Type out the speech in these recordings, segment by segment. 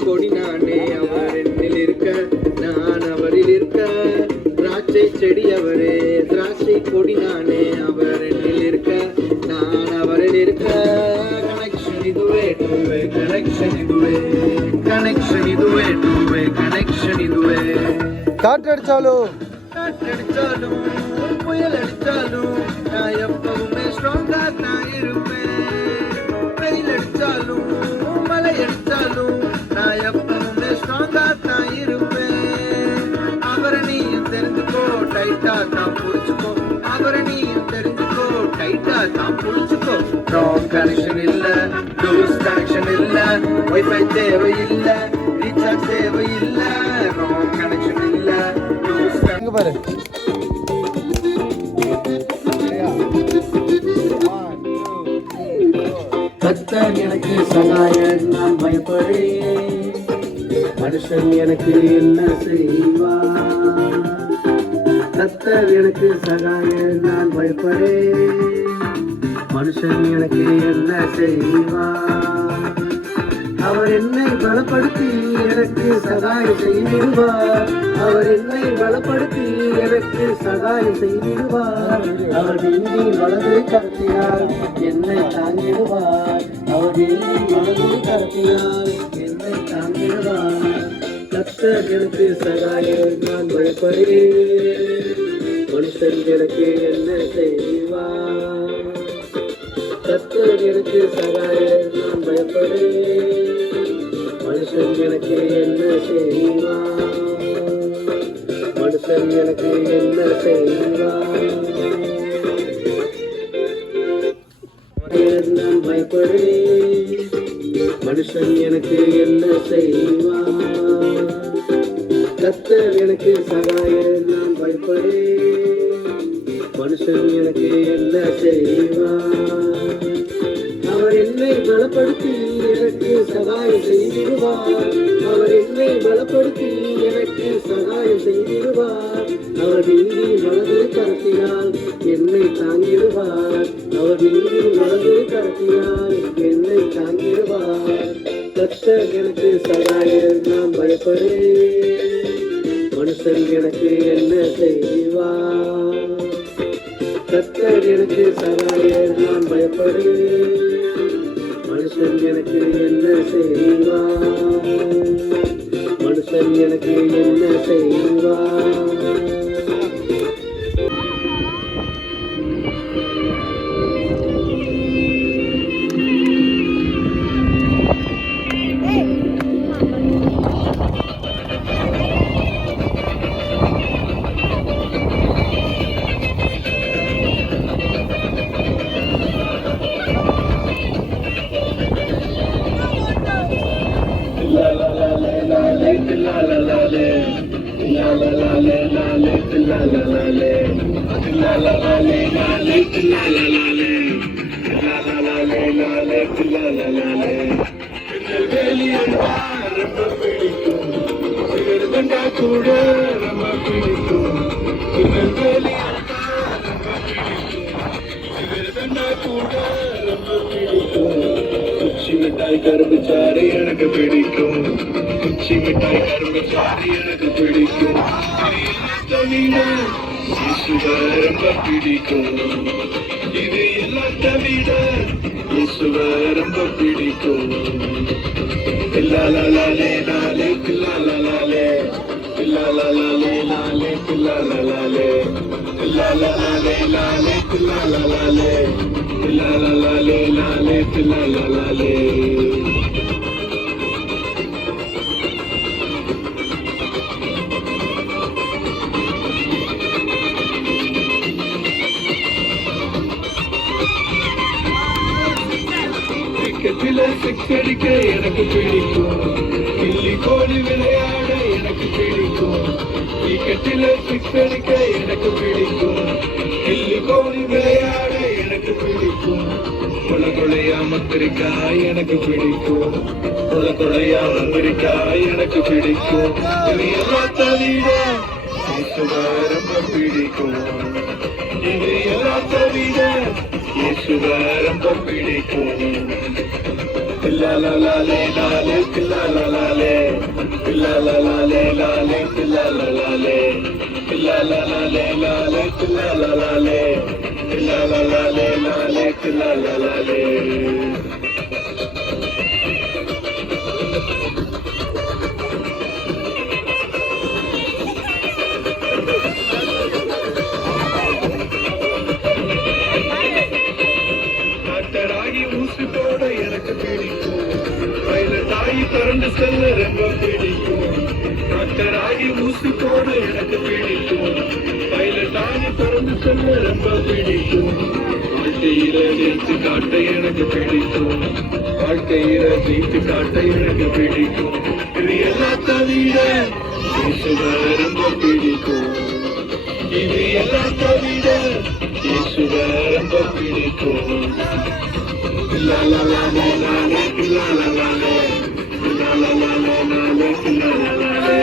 கொடி நானே அவர் என்னில் இருக்க நான் அவரில் இருக்க திராட்சை செடி அவரே திராட்சை கொடி நானே அவர் என்னில் இருக்க நான் அவரில் இருக்க கனெக்ஷன் இதுவே டூவே கனெக்ஷன் இதுவே கனெக்ஷன் இதுவே டூவே கனெக்ஷன் இதுவே காற்றடிச்சாலும் புயல் அடிச்சாலும் நான் எப்பவுமே ஸ்ட்ராங்கா நான் இருப்பேன் வெயில் அடிச்சாலும் மழை அடிச்சாலும் நான் எப்பவுமே ஸ்ட்ராங்கா தான் இருப்பேன் அவரை நீயும் தெரிஞ்சுக்கோ டைட்டா தான் புடிச்சுக்கோ அவரை நீயும் தெரிஞ்சுக்கோ டைட்டா தான் புடிச்சுக்கோ ராங் கனெக்ஷன் இல்ல லூஸ் கனெக்ஷன் இல்ல வைஃபை தேவை இல்ல ரீசார்ஜ் தேவை இல்ல ராங் கனெக்ஷன் இல்ல லூஸ் பாரு கர்த்தர் எனக்கு சகாயர் நான் பயப்படேன் மனுஷன் எனக்கு என்ன செய்வார் கர்த்தர் எனக்கு சகாயர் நான் பயப்படேன் மனுஷன் எனக்கு என்ன செய்வார் அவர் என்னை பலப்படுத்தி எனக்கு சகாயம் செய்திடுவார் அவர் என்னை பலப்படுத்தி எனக்கு சகாயம் செய்திடுவார் அவர் நீதி வலது கருத்தினால் என்னை தாங்கிடுவார் அவர் நீதி வலது கருத்தினால் என்னை தாங்கிடுவார் கர்த்தர் எனக்கு சகாயம் நான் பயப்படுவேன் மனுஷன் எனக்கு என்ன செய்வார் கர்த்தர் எனக்கு சகாயம் நான் பயப்படுவேன் மனுஷன் எனக்கு என்ன செய்வார் மனுஷன் எனக்கு என்ன செய்வார் நான் பயப்படுவேன் மனுஷன் எனக்கு என்ன செய்வார் கர்த்தர் எனக்கு சகாயர் நான் பயப்படுவேன் மனுஷன் எனக்கு என்ன செய்வார் அவர் என்னை பலப்படுத்தி எனக்கு சகாயம் செய்திடுவார் அவர் என்னை பலப்படுத்தி எனக்கு சகாயம் செய்திடுவார் அவர் நீதி வலது கரத்தினால் என்னை தாங்கிடுவார் அவர் நீதி வலது கரத்தினால் என்னை தாங்கிடுவார் கர்த்தர் எனக்கு சகாயர் நான் பயப்படுவேன் மனுஷன் எனக்கு என்ன செய்வார் கர்த்தர் எனக்கு சகாயர் நான் பயப்படுவேன் மனுஷன் எனக்கு என்ன செய்வான், மனுஷன் எனக்கு என்ன செய்வான். கூட ரொம்ப பிடிக்கும் கூட ரொம்ப பிடிக்கும். குச்சி மிட்டாய் கரும்பு சாறு எனக்கு பிடிக்கும், குச்சி மிட்டாய் கரும்பு சாறு எனக்கு பிடிக்கும். ரொம்ப பிடிக்கும், இது எல்லாத்த விட ரொம்ப பிடிக்கும். லாலே லாலே லாலே லாலே லாலே லாலே லாலே லாலே. கிரிக்கெட்டில் சிக்ஸ் அடிக்க எனக்கு பிடிக்கும், கில்லி கோலி விளையாட எனக்கு பிடிக்கும். கிரிக்கெட்டில் சிக்ஸ் அடிக்க எனக்கு பிடிக்கும், கில்லி கோலி விளையாட எனக்கு பிடிக்கும். கொலை கொலையா மந்திரிக்காய் எனக்கு பிடிக்கும், கொலை கொலையா மந்திரிக்காய் எனக்கு பிடிக்கும். இது எல்லாத்த விட ரொம்ப பிடிக்கும், இது எல்லாத்த விட ரொம்ப பிடிக்கும். லாலே லாலே லாலே லாலே லாலே லாலே லாலே லாலே லாலே. டாக்டராகி ஊசி போட எனக்கு பிடிக்கும், பைலட்டாகி பறந்து செல்ல ரொம்ப பிடிக்கும். டாக்டராகி ஊசி போட எனக்கு பிடிக்கும், பைலட்டாகி பறந்து செல்ல ரொம்ப பிடிக்கும். வாழ்க்கையில ஜெயித்து காட்ட எனக்கு பிடிக்கும், வாழ்க்கையில ஜெயித்து காட்ட எனக்கு பிடிக்கும். இது எல்லாத்த விட ரொம்ப பிடிக்கும், இது எல்லாத்த விட ரொம்ப பிடிக்கும். லாலே லாலே லாலே லாலே லாலே லாலே லாலே லாலே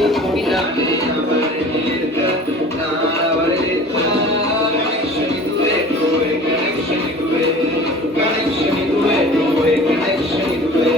பின்னாலே அவர் இருக்க நான் அவரை கனெக்ஷன் இதுவே டூவே கனெக்ஷன் இதுவே கனெக்ஷன் இதுவே டூவே கனெக்ஷன் இதுவே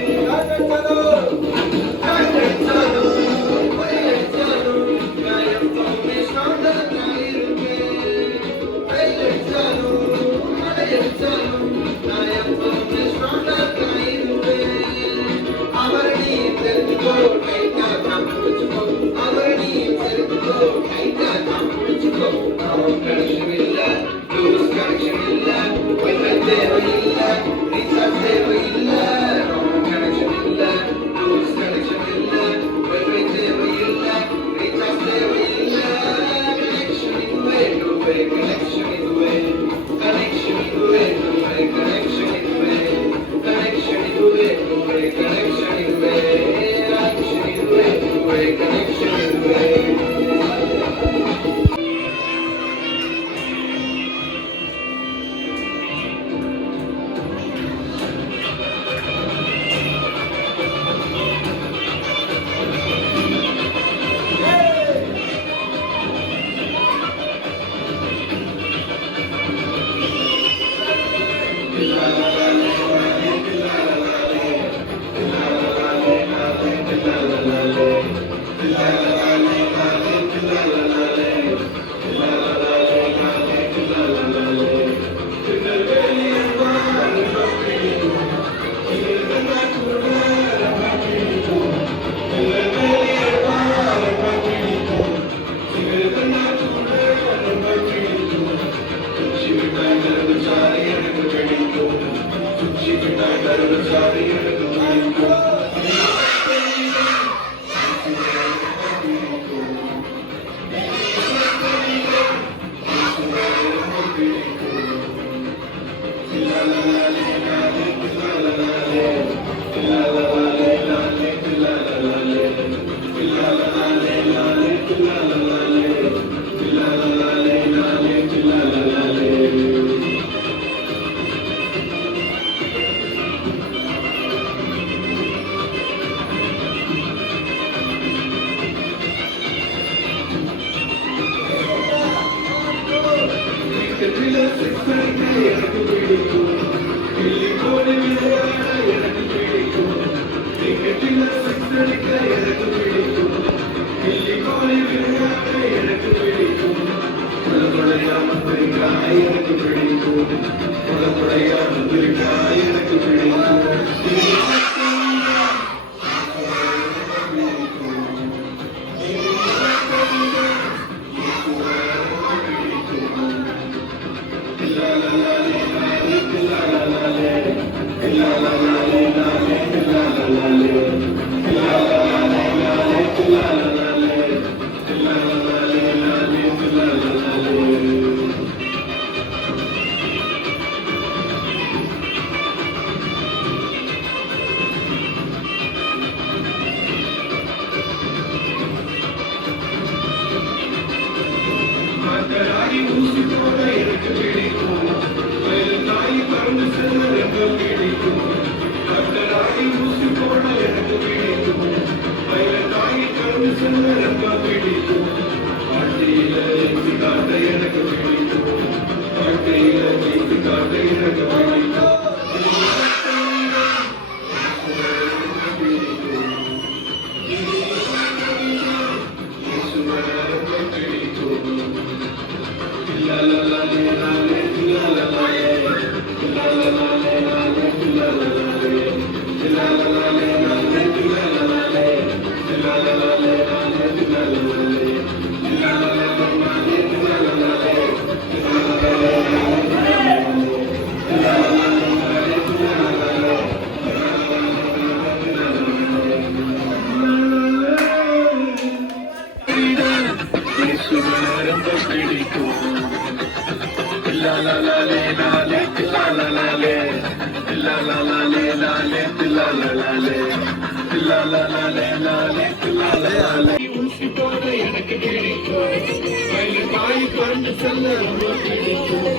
எனக்கு பிடிக்கும் தாய் பறந்து செல்ல ரொம்ப பிடிக்கும்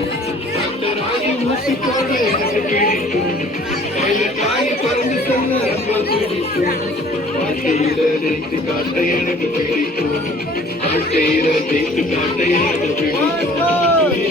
ஊசி போட எனக்கு பிடிக்கும் தாய் பறந்து செல்ல ரொம்ப பிடிக்கும் வாழ்க்கையில ஜெயித்து காட்ட எனக்கு பிடிக்கும் வாழ்க்கையில ஜெயித்து காட்ட எனக்கு பிடிக்கும்